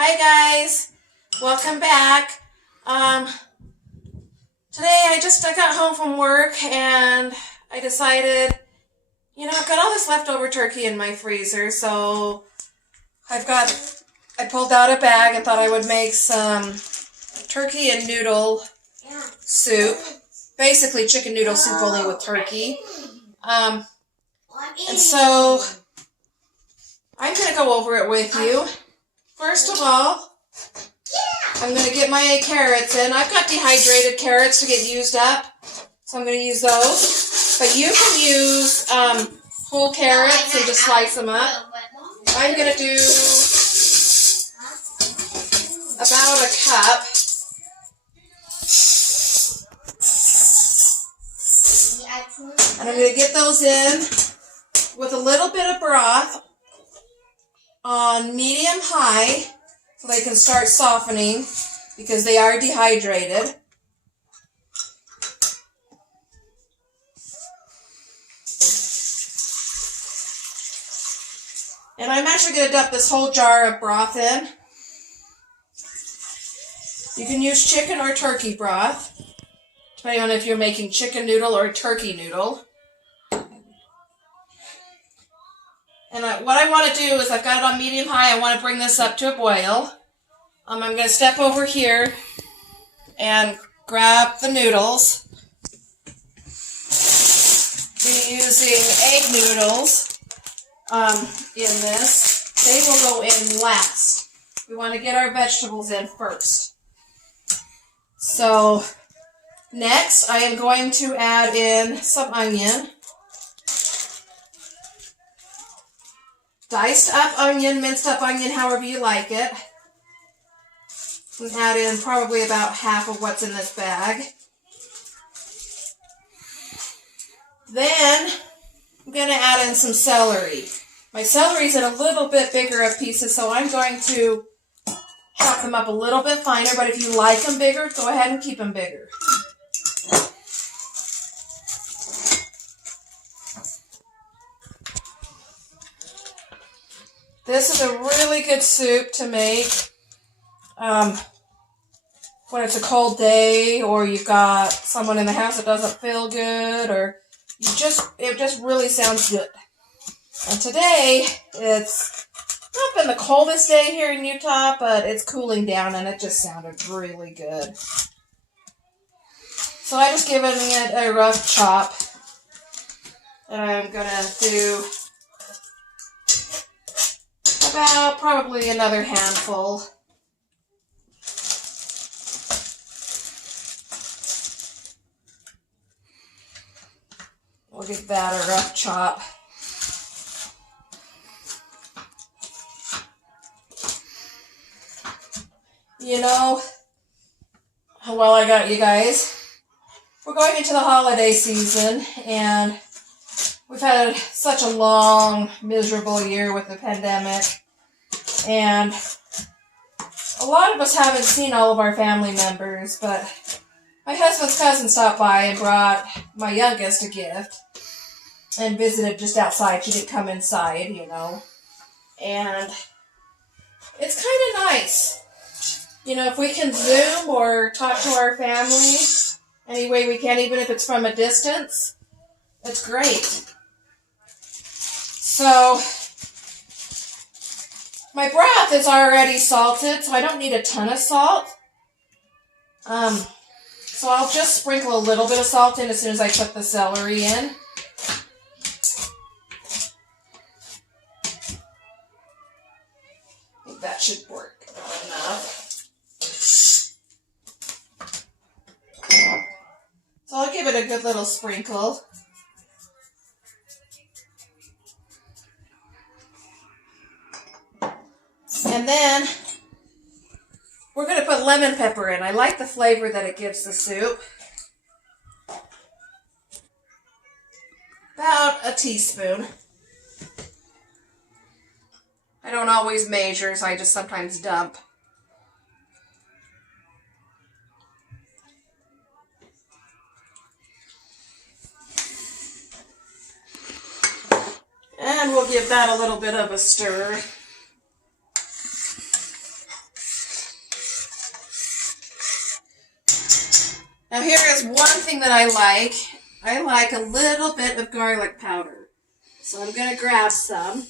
Hi guys, welcome back. Today I got home from work and I decided, I've got all this leftover turkey in my freezer, so I pulled out a bag and thought I would make some turkey and noodle soup. Basically chicken noodle soup only with turkey. And so I'm going to go over it with you. First of all, I'm going to get my carrots in. I've got dehydrated carrots to get used up, so I'm going to use those. But you can use whole carrots and just slice them up. I'm going to do about a cup. And I'm going to get those in with a little bit of broth on medium-high so they can start softening because they are dehydrated. And I'm actually going to dump this whole jar of broth in. You can use chicken or turkey broth, depending on if you're making chicken noodle or turkey noodle. And what I want to do is I've got it on medium-high. I want to bring this up to a boil. I'm going to step over here and grab the noodles. We're using egg noodles in this. They will go in last. We want to get our vegetables in first. So next I am going to add in some onion. Diced up onion, minced up onion, however you like it. And add in probably about half of what's in this bag. Then I'm going to add in some celery. My celery's in a little bit bigger of pieces, so I'm going to chop them up a little bit finer, but if you like them bigger, go ahead and keep them bigger. This is a really good soup to make when it's a cold day or you've got someone in the house that doesn't feel good, or it just really sounds good. And today, it's not been the coldest day here in Utah, but it's cooling down and it just sounded really good. So I'm just giving it a rough chop. And I'm going to do about probably another handful. We'll give that a rough chop. While I got you guys, we're going into the holiday season, and we've had such a long, miserable year with the pandemic, and a lot of us haven't seen all of our family members, but my husband's cousin stopped by and brought my youngest a gift and visited just outside. She didn't come inside, and it's kind of nice. If we can Zoom or talk to our family any way we can, even if it's from a distance, it's great. So, my broth is already salted, so I don't need a ton of salt. So I'll just sprinkle a little bit of salt in as soon as I put the celery in. I think that should work enough. So I'll give it a good little sprinkle. And then we're going to put lemon pepper in. I like the flavor that it gives the soup. About a teaspoon. I don't always measure, so I just sometimes dump. And we'll give that a little bit of a stir. Now here is one thing that I like. I like a little bit of garlic powder. So I'm going to grab some.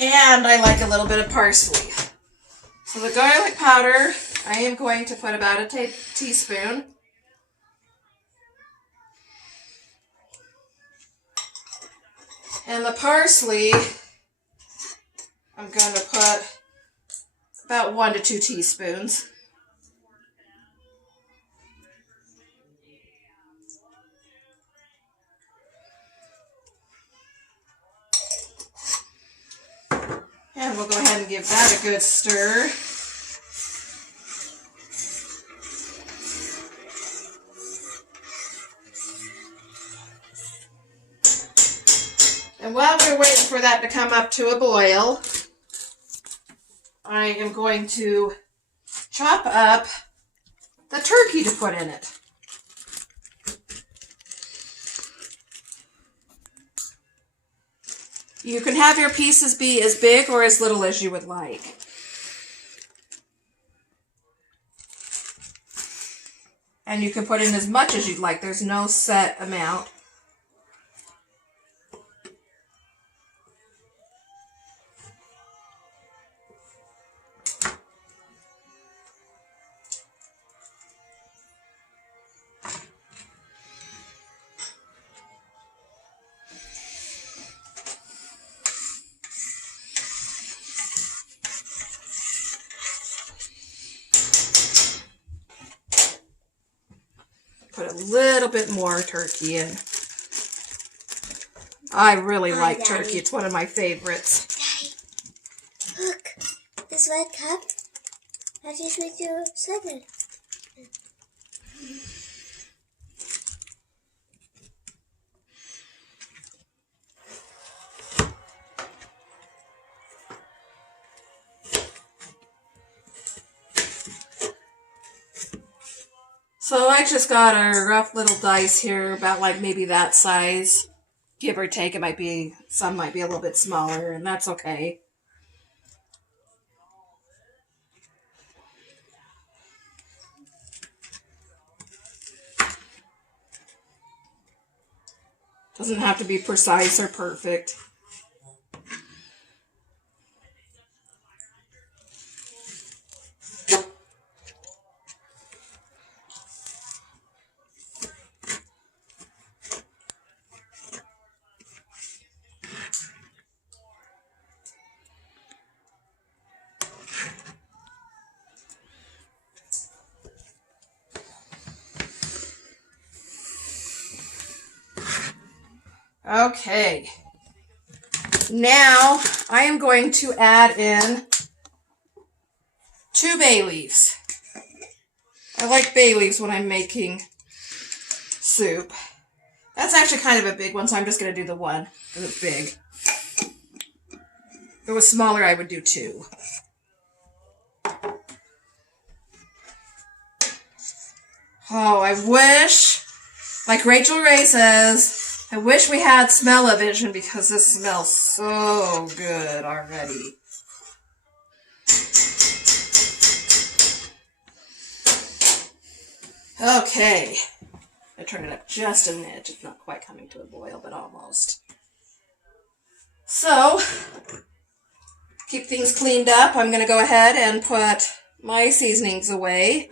And I like a little bit of parsley. So the garlic powder, I am going to put about a teaspoon. And the parsley, I'm going to put about 1 to 2 teaspoons. And we'll go ahead and give that a good stir. And while we're waiting for that to come up to a boil, I am going to chop up the turkey to put in it. You can have your pieces be as big or as little as you would like. And you can put in as much as you'd like. There's no set amount. Put a little bit more turkey in. I really like turkey. It's one of my favorites. Daddy, look, this red cup. That is with your celery. So I just got a rough little dice here, about like maybe that size, give or take. It might be, some might be a little bit smaller, and that's okay. Doesn't have to be precise or perfect. Okay, now I am going to add in 2 bay leaves. I like bay leaves when I'm making soup. That's actually kind of a big one, so I'm just going to do the one because it's big. If it was smaller, I would do 2. Oh, I wish, like Rachel Ray says, I wish we had smell-o-vision because this smells so good already. Okay. I turn it up just a nudge. It's not quite coming to a boil, but almost. So, keep things cleaned up. I'm going to go ahead and put my seasonings away.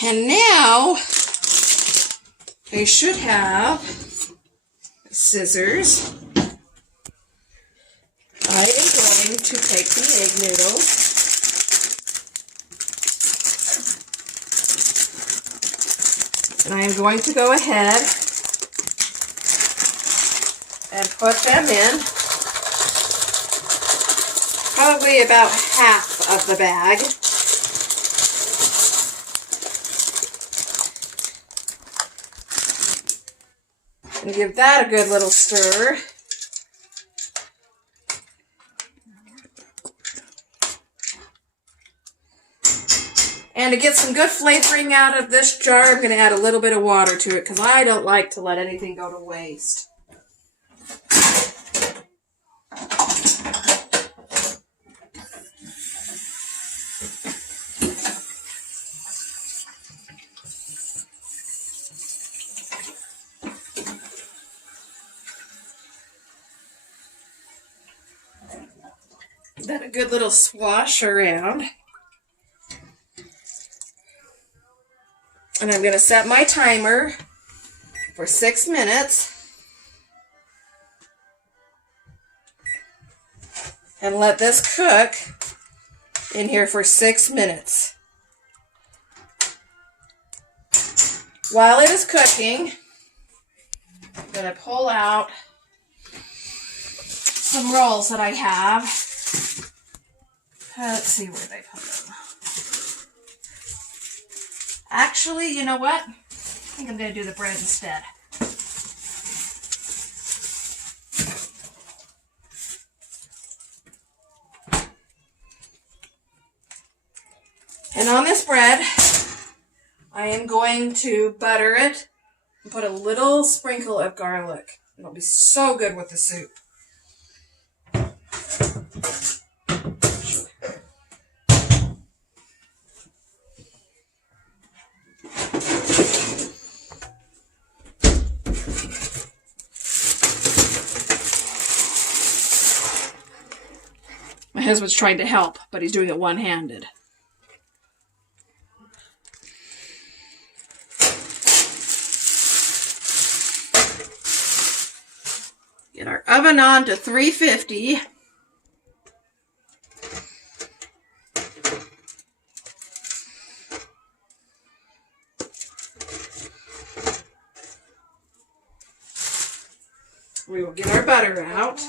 And now, I should have scissors. I am going to take the egg noodles and I am going to go ahead and put them in probably about half of the bag. And give that a good little stir. And to get some good flavoring out of this jar, I'm going to add a little bit of water to it because I don't like to let anything go to waste. Then a good little swash around. And I'm going to set my timer for 6 minutes. And let this cook in here for 6 minutes. While it is cooking, I'm going to pull out some rolls that I have. Let's see where they put them. Actually, you know what? I think I'm going to do the bread instead. And on this bread, I am going to butter it and put a little sprinkle of garlic. It'll be so good with the soup. My husband's trying to help, but he's doing it one-handed. Get our oven on to 350. We will get our butter out.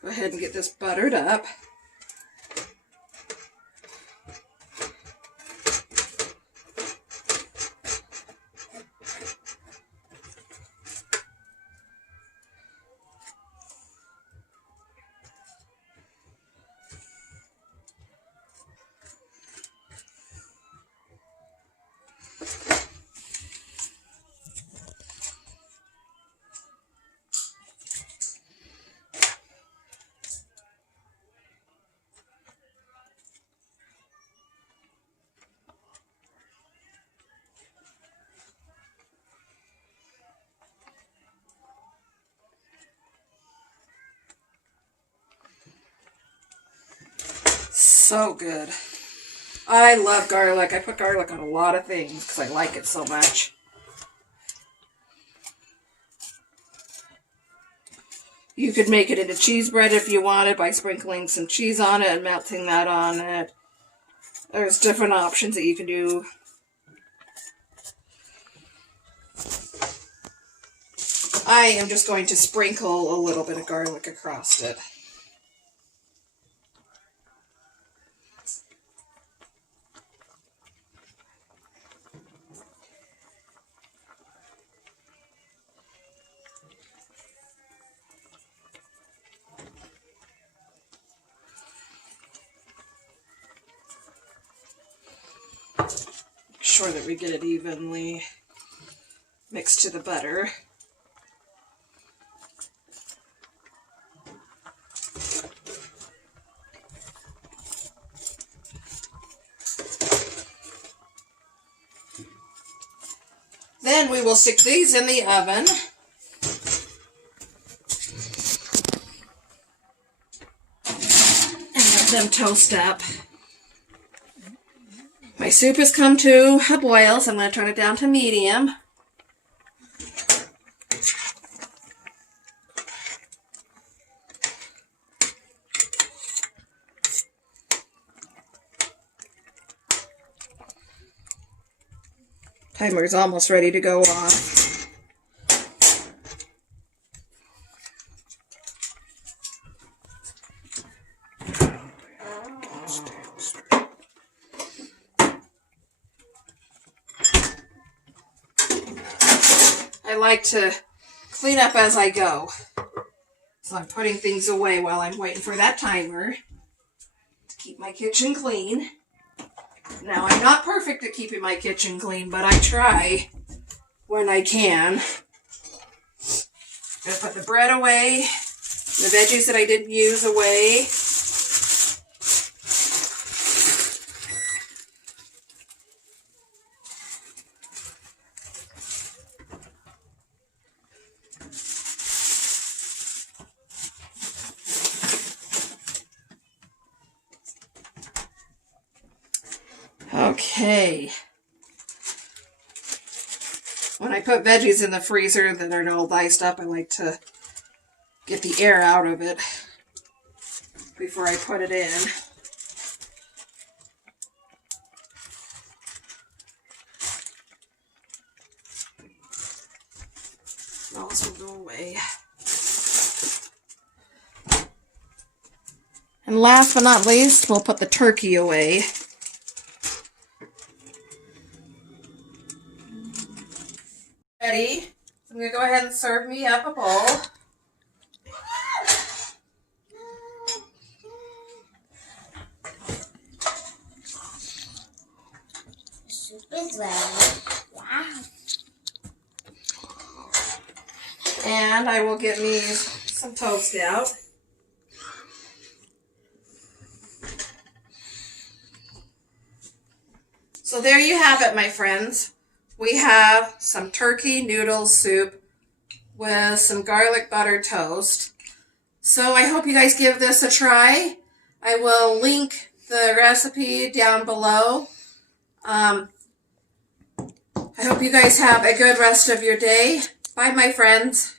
Go ahead and get this buttered up. So good. I love garlic. I put garlic on a lot of things because I like it so much. You could make it into cheese bread if you wanted by sprinkling some cheese on it and melting that on it. There's different options that you can do. I am just going to sprinkle a little bit of garlic across it. Make sure that we get it evenly mixed to the butter. Then we will stick these in the oven. And let them toast up. My My soup has come to a boil, so I'm going to turn it down to medium. Timer is almost ready to go off. I like to clean up as I go. So I'm putting things away while I'm waiting for that timer to keep my kitchen clean. Now, I'm not perfect at keeping my kitchen clean, but I try when I can. Gonna put the bread away, the veggies that I didn't use away. Okay. When I put veggies in the freezer that are all diced up, I like to get the air out of it before I put it in. Those will go away. And last but not least, we'll put the turkey away. Ready? So I'm going to go ahead and serve me up a bowl. Soup is ready. Wow. And I will get me some toast out. So there you have it, my friends. We have some turkey noodle soup with some garlic butter toast. So I hope you guys give this a try. I will link the recipe down below. I hope you guys have a good rest of your day. Bye, my friends.